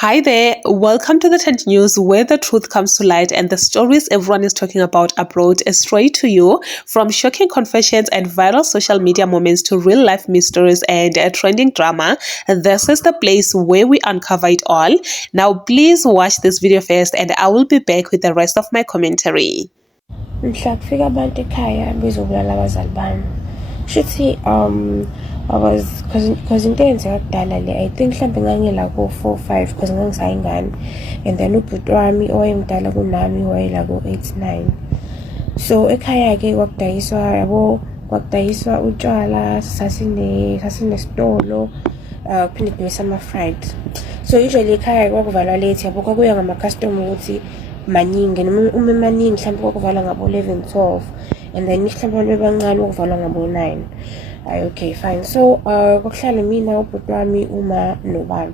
Hi there, welcome to the Tent News, where the truth comes to light and the stories everyone is talking about abroad is straight to you. From shocking confessions and viral social media moments to real life mysteries and trending drama, this is the place where we uncover it all. Now, please watch this video first, and I will be back with the rest of my commentary. Mhla kufika abantu ekhaya bezobulala abazali bami. Shuthi I was cause into eyenzeka kudala le, I think mhlambe ngangila ko 4-5 cause ngangisayingane, and then ubhuti wami owayemdala kunami wayela ko 8-9. So ekhaya ke kwakudayiswa utshwala, sasinesitolo kuphinde kube sama-fried. So usually ekhaya kwakuvalwa late yabo, kwakuya ngama-customer ukuthi maningi, uma maningi mhlawumbe kwakuvalwa ngabo 11-12, and then mhlawumbe abantu bebancane kwakuvalwa ngabo 9. Okay, fine. So kwakuhlala mina, ubhuti wami, uma nobaba.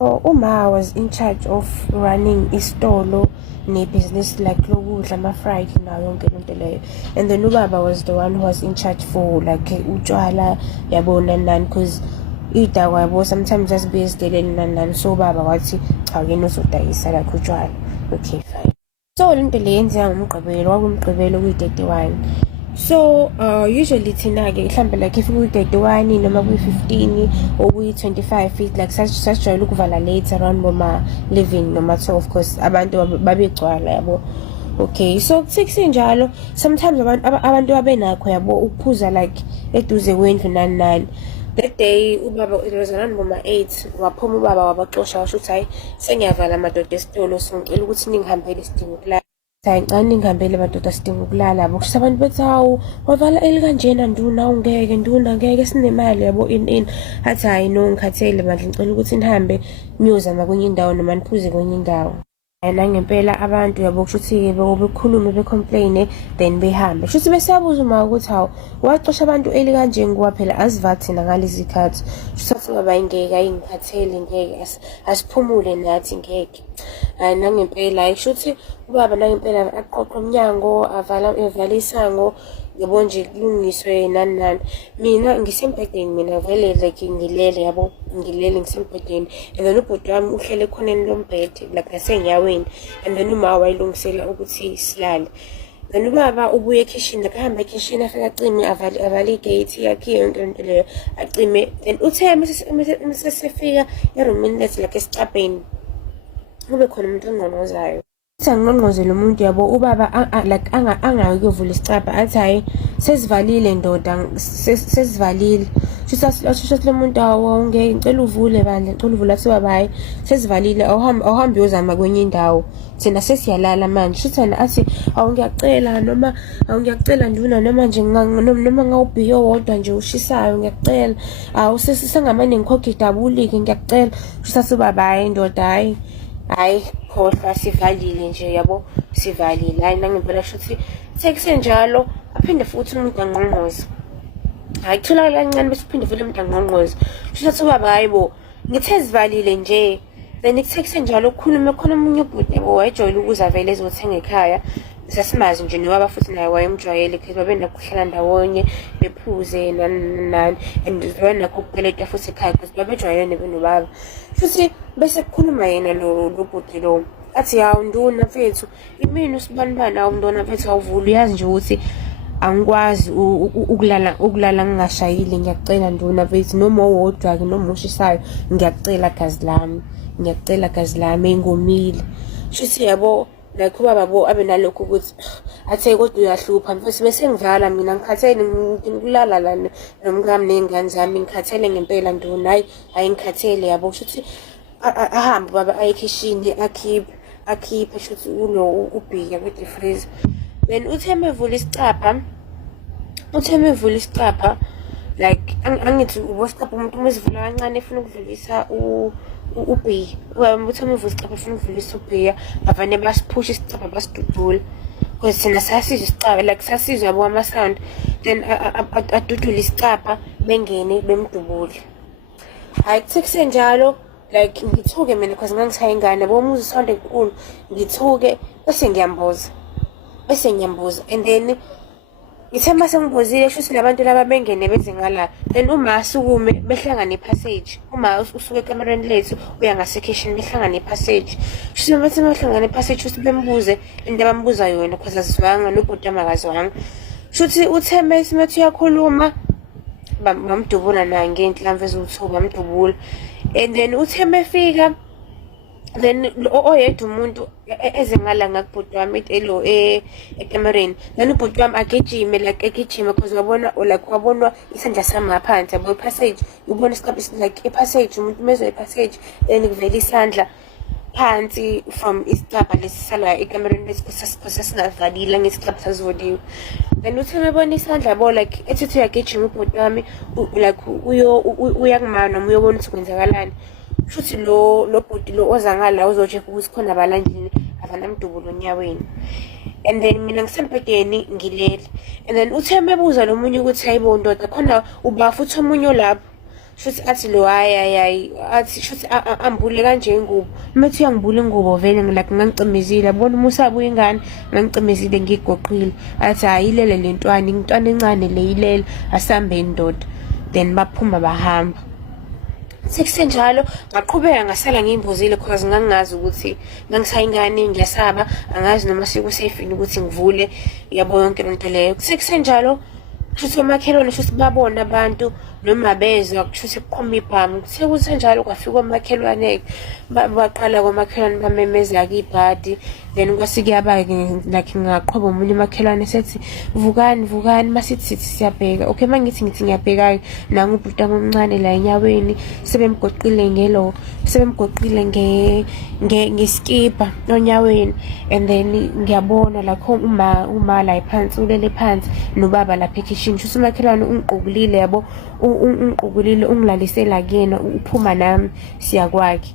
So uma was in charge of running isitolo ne-business like lokudla ama-fried nayo yonke lento leyo, and then ubaba was the one who was in charge for like utshwala yabona nani, because idakwa yabo sometimes asibuye esiteleni nani, so ubaba wathi cha yena uzodayisa like utshwala. Okay, fine. So lento le yenzeka ngomgqibelo, kwakumgqibelo kuyi-31. So usually thina-ke mhlambe like if kuyi-31 noma kuyi-15 or kuyi-25 feet like sasijwayele ukuvala late around boma 11 noma 12 because abantu babegcwala yabo. Okay, so kusenjalo sometimes abantu babenakho yabo ukuphuza like eduze kwendlu nani nani. That day ubaba it was around boma 8, waphuma ubaba wabaxosha washo ukuthi hayi sengiyavala amadoda esitolo, so ngicela ukuthi ningihambele isidingo ukulala. Ngicela ningihambele madoda sidinga ukulala yabo. Kusho abantu bethi hawu wavala elikanjena nduna, ungeke nduna ngeke sinemali yabo in athi hayi no ngikhathele bandla, ngicela ukuthi nihambe niyozama kwenye indawo noma niphuze kwenye indawo. Nangempela abantu yabo kusho ukuthi bekhulume becomplain then behambe. Kusho ukuthi besiyabuza uma ukuthi hawu waxosha abantu eli kanje ngoba phela aziva thina ngalezi khathi. Kusho ukuthi ngaba ngeke ayingikhathele, ngeke asiphumule nathi ngeke. Nangempela kusho ukuthi ubaba nangempela aqoqa umnyango, evala isango, yabo nje kulungiswe nani nani. Mina ngisembhedeni, mina vele like ngilele yabo, ngilele ngisembhedeni, and then ubhuti wami uhlele ekhoneni lombhede like ngasenyaweni, and then uma wayilungisela ukuthi silale. Then ubaba ubuye ekhishini, akahamba ekhishini afika acime avale igate yakhe yonke lento leyo acime. Then uthe mesesefika erumini lethu like esicabheni kube khona umuntu ongqongqozayo. Angqongqozela umuntu yabo, ubaba like angayi kuyovula isicabha, athi hayi sesivalile ndoda, sesivalile. Shusho lo muntu awungeke, ngicela uvule bandla, ngicela uvule. Athi ubaba hayi sesivalile, awuhambe uyozama kwenye indawo, thina sesiyalala manje. Shusho thina athi ngiyacela, noma ngiyacela nduna, noma nje noma ngawubhiyo owodwa nje ushisayo, ngiyacela. Sengamane ngikhokhe idabuli-ke, ngiyacela. Shusho ubaba hayi ndoda hayi khohlwa sivalile nje yabo, sivalile. Hayi nangempela kusho ukuthi sekusenjalo aphinde futhi umuntu angqongqoze. Hayi kutholakala kancane bese uphinde futhi umuntu angqongqoze. Kusho ukuthi ubaba hayi bo ngithe zivalile nje, then kusenjalo kukhulume khona omunye ubhuti yabo wayejwayele ukuza vele ezothenga ekhaya. Sasimazi nje nobaba futhi naye wayemjwayele because babenakho ukuhlala ndawonye bephuze nani, and babenakho ukupeleta futhi ekhaya because babejwayelene benobaba. Futhi bese kukhuluma yena lo bhuti lo, athi hawu nduna mfethu, imini usibanibani, hawu nduna mfethu awuvula, uyazi nje ukuthi angikwazi ukulala ngingashayile, ngiyacela nduna mfethu, noma owodwa-ke noma ushisayo, ngiyacela gazi lami engomile. Shuthi yabo like ubaba bo abe nalokho ukuthi athe kodwa uyahlupha mfethu, bese ngivala mina, ngikhathele ngikulala la nomkami ney'ngane zami, ngikhathele ngempela nduna, hayi ngikhathele yabo. Kusho ukuthi ahambe ubaba aye ekhishini akhiphe shuthi ulo ubhika kwi-freezer. Then uthe mevula isicapha like angithi ubosicapha umuntu uma esivula kancane efuna ukudlulisa ubhiya, uthe mevula isicapha efuna ukudlulisa ubhiya, avane basiphusha isicapha basidudule because thina sasizwa isicapha like sasizwa yabo ama-sound, then adudule isicapha bengene bemdubule. Hayi kuthe kusenjalo like ngithuke mina because ngangisayingane yabo, umuzi sound enkulu, ngithuke bese ngiyambuza, and then ngithe uma sengibuzile shuthi labantu laba bengene beze ngala, then uma asukume behlangane ipassage, uma usuke ekamereni lethu uya ngasekitchen behlangane ipassage, shuthi uma behlangane ipassage shuthi bembuze into abambuza yona because azizwanga nobhuti amakazwanga, shuthi uThemba isimethi uyakhuluma bamdubula naye ngenhlamvu eziwu-2 bamdubula, and then uThemba efika, then oyedwa umuntu eze ngala ngakubhuti wami elo ekamereni, then ubhuti wami agijime like egijime because wabonwa isandla sami ngaphansi yabo ipassage, ubona isikhathi like ipassage umuntu mezwe ipassage then kuvela isandla phansi from isicabha lesisala ekamereni lesikhosa singavalile ngesikhathi sazivoliwe, then uThemba ebona isandla yabo like ethi uyagijima ubhuti wami like uyakumana noma uyobona ukuthi kwenzakalani, shuthi lo bhuti lo oza ngala uzo-check ukuthi khona abalandini abanamdubulo onyaweni, and then mina ngisembhedeni ngilele, and then uThemba ebuza lo munye ukuthi hayibo ndoda khona uba futhi omunye olapho, shuthi athi lo hayi athi shuthi ambule kanje ingubo, methi uyangibula ingubo vele like ngangicimezile, abona uma usabuya ingane ngangicimezile ngigoqile, athi hayi ilele lentwana intwana encane le ilele asambe indoda, then baphuma bahamba. Sekusenjalo ngaqhubeka ngasala ngimbuzile because ngangazi ukuthi ngangisayingane ngiyasaba, angazi noma sikusafini ukuthi ngivule yabo yonke lento leyo. Sekusenjalo shuthi omakhelwane shuthi babona abantu noma beza kushuthi kuqhuma ibhamu, sekusenjalo kwafika omakhelwane baqala komakhelwane bamemeza ibhadi, then kwase kuyaba-ke like ngaqhoba umunye umakhelwane sethi vukani masithi siyabheka, okay mangithi ngiyabheka nangu ubhuti wami omncane la enyaweni sebemgoqile ngeskipa onyaweni, and then ngiyabona lakho uma la phansi ulele phansi nobaba lapha ekitchen, shuthi umakhelwane ungiqukulile yabo ungiqukulile ungilalisela kuyena uphuma nami siya kwakhe,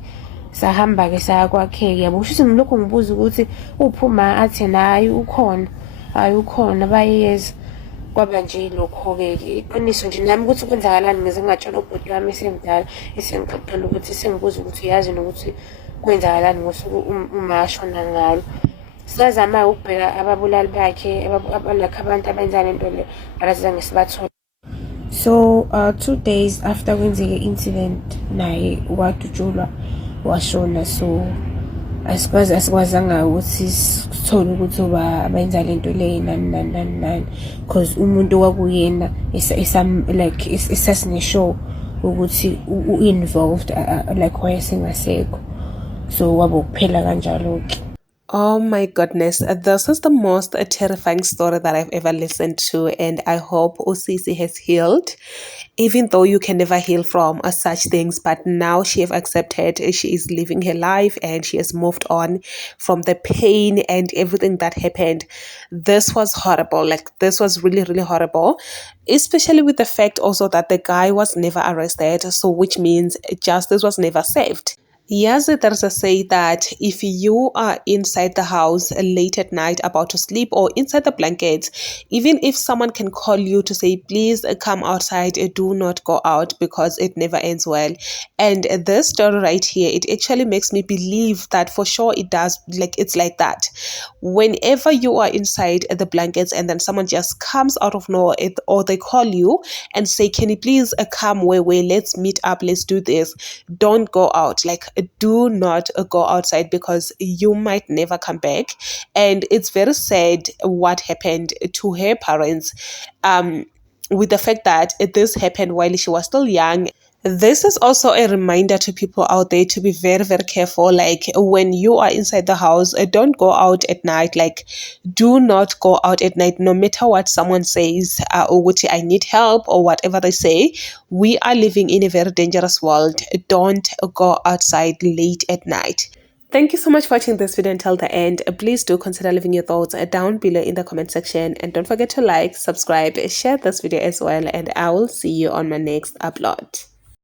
sahamba-ke saya kwakhe yabo, shuthi ngilokhu ngibuza ukuthi uphuma athi hayi ukhona bayeza, kwaba nje lokho-ke iqiniso nje nami ukuthi kwenzakalani ngize ngatshela ubhuti wami esemdala esengixoxela ukuthi sengibuza ukuthi uyazi nokuthi kwenzakalani ngosuku uma ashona ngalo. Sizama ukubheka ababulali bakhe like abantu abenza lento le abazange sibathole. So 2 days after kwenzeke incident naye wadutshulwa washona, so asikwazanga ukuthi sithole ukuthi abenza lento le nani because umuntu kwakuyena like esasineshow ukuthi u-involved like wayesengasekho, so wabe ukuphela kanjalo-ke. Oh my goodness, this is the most terrifying story that I've ever listened to, and I hope Usisi has healed, even though you can never heal from such things, but now she has accepted, she is living her life and she has moved on from the pain and everything that happened. This was horrible, like this was really, really horrible, especially with the fact also that the guy was never arrested, so which means justice was never served. Yes, there's a say that if you are inside the house late at night about to sleep or inside the blankets, even if someone can call you to say, please come outside, do not go out, because it never ends well. And this story right here, it actually makes me believe that for sure it does, like it's like that. Whenever you are inside the blankets and then someone just comes out of nowhere or they call you and say, can you please come where let's meet up, let's do this, don't go out. Like, do not go outside because you might never come back. And it's very sad what happened to her parents, with the fact that this happened while she was still young. This is also a reminder to people out there to be very, very careful. Like when you are inside the house, don't go out at night. Like, do not go out at night, no matter what someone says, or what I need help or whatever they say. We are living in a very dangerous world. Don't go outside late at night. Thank you so much for watching this video until the end. Please do consider leaving your thoughts down below in the comment section. And don't forget to like, subscribe, share this video as well. And I will see you on my next upload.